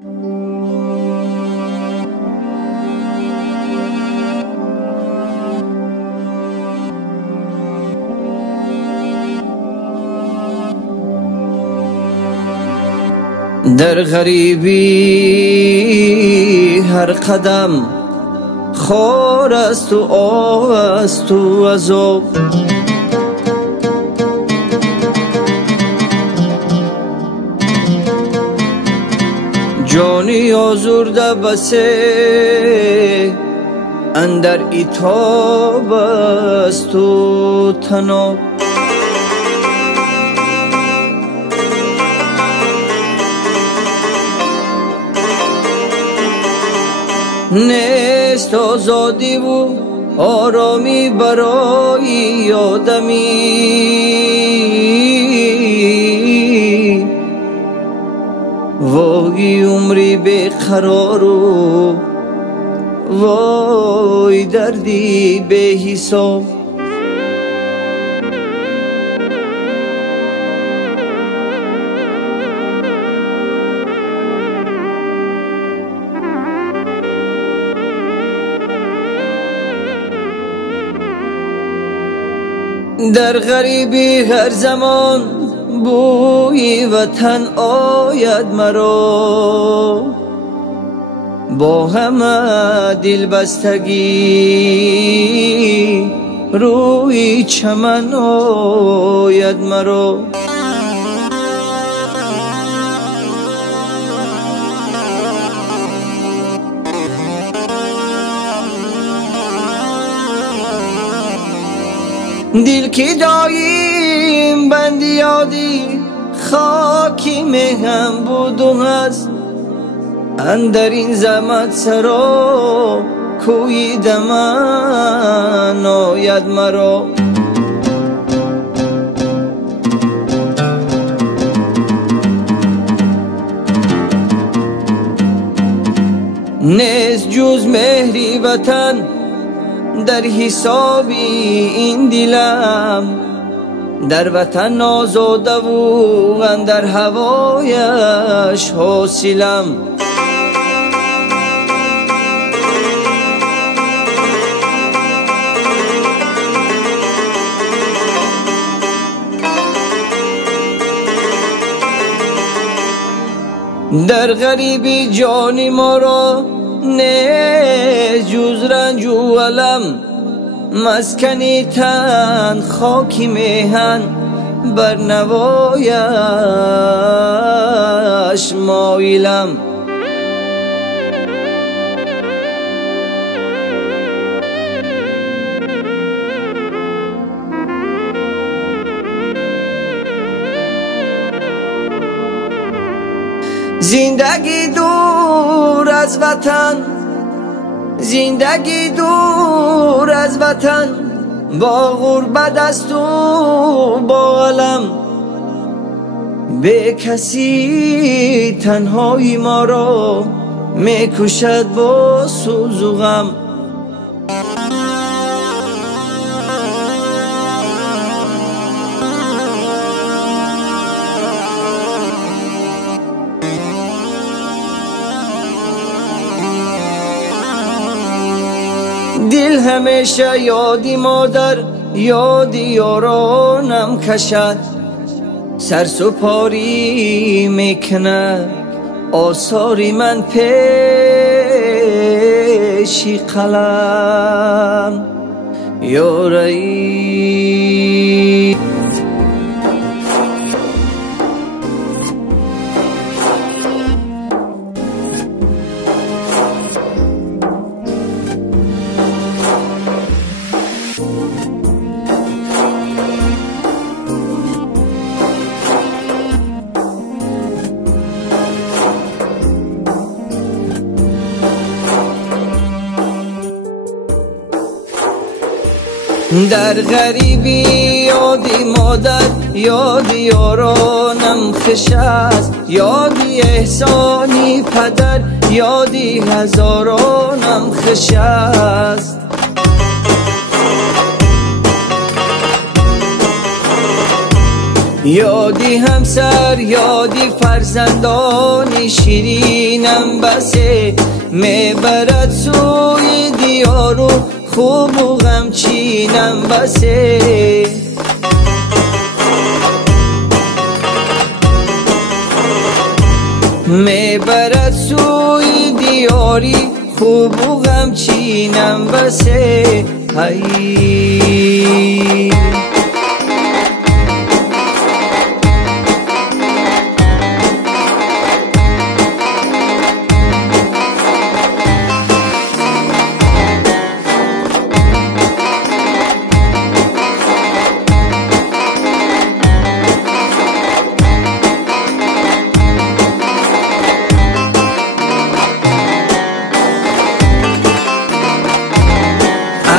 در غریبی هر قدم خار است و آه است و عذاب، جانی آزرده بسه اندر عتاب است و طناب. نیست آزادی و آرامی برای آدمی، وای عمری بیقرار و وای دردی به حساب. در غریبی هر زمان بوی وطن آید مرا، با همه دل بستگی روی چمن آید مرا. دل که دایم بند یادی خاکی مهم بود و هست، اندر این زحمت سرا کوی دمن آید مرا. نیست جز مهری وطن در حسابی این دلم، در وطن آزاده و اندر هوایش حاصلم. در غریبی جانی ما را نیست جز رنج و علم، مسکنی تن خاکی میهن بر نوایش مایلم. زندگی دور از وطن، زندگی دور از وطن، با غربت است و با علم. به کسی تنهایی ما را میکشد با سوز و غم. دل همیشه یادی مادر یادی یارانم کشد، سرسپاری میکند آثاری من پیشی قلم. یاری در غریبی یادی مادر یادی یارانم خوش است، یادی احسانی پدر یادی هزارانم خوش است. یادی همسر یادی فرزندانی شیرینم بسه میبرد سوی دیار و خوب و غمچینم بسه میبرد سوی دیاری خوب و غمچینم بسه هی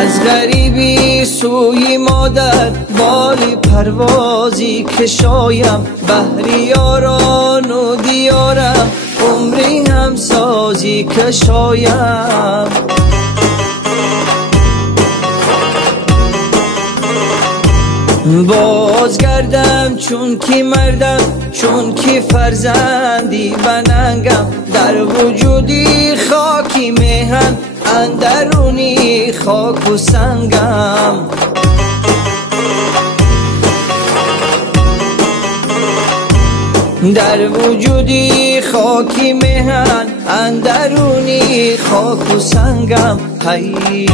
از غریبی سوی مادر بالی پروازی کشایم بهر یاران و دیارم عمری همسازی کشایم بازگردم چون کی مردم چون کی فرزندی بننگم در وجودی خاکی مهن اندرونی خاک و سنگم در وجودی خاکی مهن اندرونی خاک و سنگم هی